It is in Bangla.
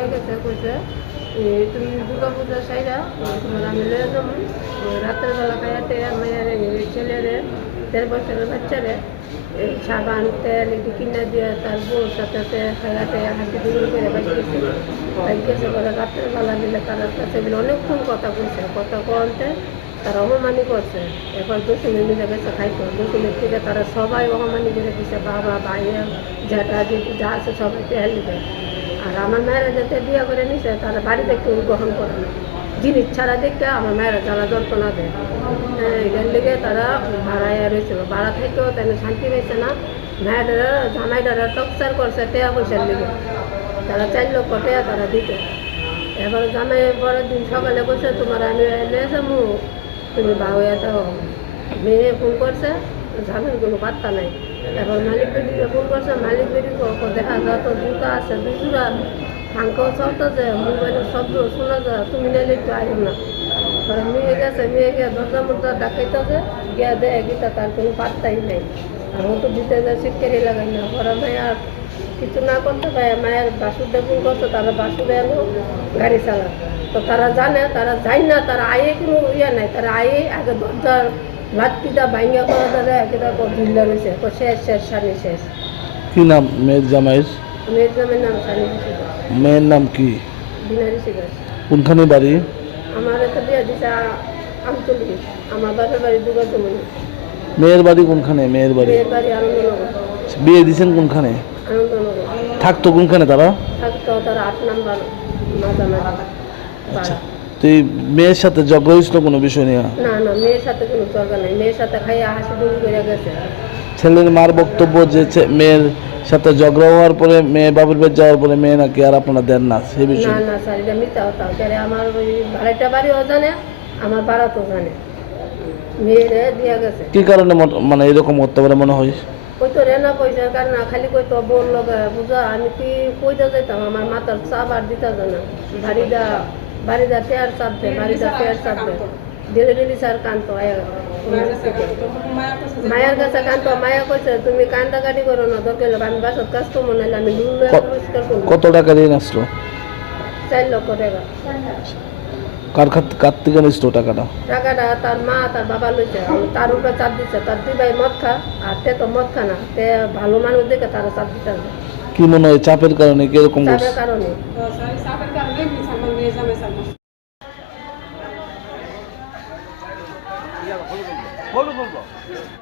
নিয়ে গেছে কইছে তুমি দুর্গা পূজা সাইরা তোমার আমি লয়ে যাবো রাতের বেলা খাইয়াতে মেয়ের ছেলেরে ১৩ বছরের বাচ্চারে সাবান তেল এটি কিনা দিয়ে তার বউর সাথে খাইয়াতে হাঁটি দূর করে বাইকেছে করে রাতের বেলা মিলে তার কাছে মিলে অনেকক্ষণ কথা কইছে কথা কনতে তারা অপমানি করছে এবার দশমী মিলে গেছে খাইতো দশমীর থেকে তারা সবাই অপমানি করে দিচ্ছে বাবা ভাইয়া যেটা যা আছে সবাই পেহালি দেয়। আর আমার মেয়েরা যাতে বিয়ে করে নিছে তারা বাড়িতে কেউ গ্রহণ করে না জিনিস ছাড়া দেখতে আমার মেয়েরা জ্বালা যন্ত্রণা দেয়। এটার লেগে তারা ভাড়ায় রয়েছিল ভাড়া থেকেও তাই শান্তি পেয়েছে না মেয়েরা জামাইটারা টর্চার করছে টেয়া পয়সার লেগে তারা ৪ লক্ষ টাকা তারা দিতে। এবার জামাই পরের দিন সকালে বলছে তোমার আমি নিয়ে যাবো তুমি বাউয়া দাও মেয়ে ফোন করছে জামের কোনো বার্তা নাই। এবার মালিক বেটিকে ফোন করছে মালিক বেটি দেখা যায় তো জুতা আছে দুজোড়া ফাঙ্কাও চলতেছে মোবাইলের শব্দ শোনা যায় তুমি নাইলে একটু আইব না। এবার মেয়ে গেছে মেয়ে গিয়ে দরজা মরজা ডাকাইতেছে গিয়া দেয় গীতা তার কোনো পাত্তাই নেই। আর ও তো দিতে যায় শিক্ষারি লাগাই না ওরা মায়ের কিছু না করতে পারে মায়ের বাসুদে ফোন করছে তারা বাসুদে এলো গাড়ি চালা তো তারা জানে তারা যায় না তারা আয়ে কোনো ইয়ে নাই তারা আয়ে আগে দরজার ভাত পিঠা ভাঙ্গা করা ধরে একটা ঝুল্লা রয়েছে শেষ শেষ সানি শেষ। কি নাম মেয়ের জামাইয়ের? মেয়ের জামের নাম সানি ঋষিদাস। মেয়ের নাম কি? বিনা ঋষিদাস। কোনখানে বাড়ি? আমার একটা বিয়ে দিছে আমতলি আমার বাপের বাড়ি দুর্গাজমনি। মেয়ের বাড়ি কোনখানে? মেয়ের বাড়ি আনন্দনগর। বিয়ে দিয়েছেন কোনখানে? আনন্দনগর। থাকতো কোনখানে তারা? থাকতো তারা ৮ নাম্বার মাঝামাঝি। আচ্ছা তো এই মেয়ের সাথে ঝগড়া হয়েছিল কোনো বিষয় নিয়ে? না না মেয়ের সাথে কোনো ঝগড়া নেই মেয়ের সাথে খাইয়া হাসি দূর করে গেছে। ছেলের মার বক্তব্য যে মেয়ের সাথে ঝগড়া হওয়ার পরে মেয়ে বাবুর বাড়ি যাওয়ার পরে মেয়ে নাকি আর আপনারা দেন না সেই না বিষয়ে? না স্যার এটা মিথ্যা কথা আমার ওই ভাড়াটা বাড়িও জানে আমার বাড়াতেও জানে মেয়েরে দিয়া গেছে। কি কারণে মানে এরকম করতে পারে মনে হয়? ওই তো রেনা পয়সার কারণে খালি কই তো বোন লগে বুঝা আমি কি কইতে যাইতাম আমার মাথার চাপ আর দিতে জানা বাড়িটা টেয়ার চাপ দেয় বাড়িটা টেয়ার চাপ দেয় ডেলি ডেলি স্যার কান্ত মায়ের কাছে কান্ত মায়া কইছে তুমি কান্দাকাটি করো না দরকার আমি বাসত কাজ করবো নাহলে আমি পরিষ্কার করবো। কত টাকা ঋণ আসলো? ৪ লক্ষ টাকা। কার থেকে নিচ্ছিল টাকাটা? টাকাটা তার মা তার বাবা লইছে তার উপরে চাপ দিচ্ছে তার 2 ভাই মদ খা আর তে তো মদ খা না তে ভালো মানুষ দেখে তারা চাপ দিতে হবে। কি মনে হয় চাপের কারণে কিরকম? চাপের কারণে